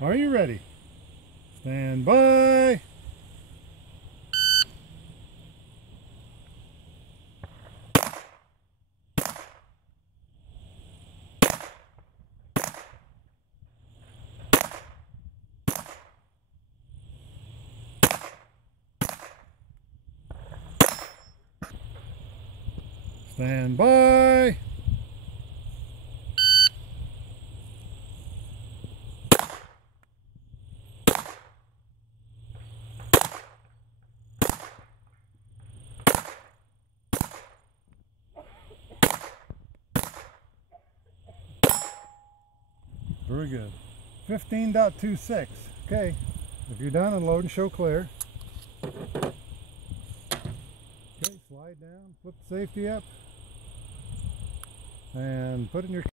Are you ready? Stand by. Stand by. Very good. 15.26. Okay, if you're done, unload and show clear. Okay, slide down, flip the safety up, and put it in your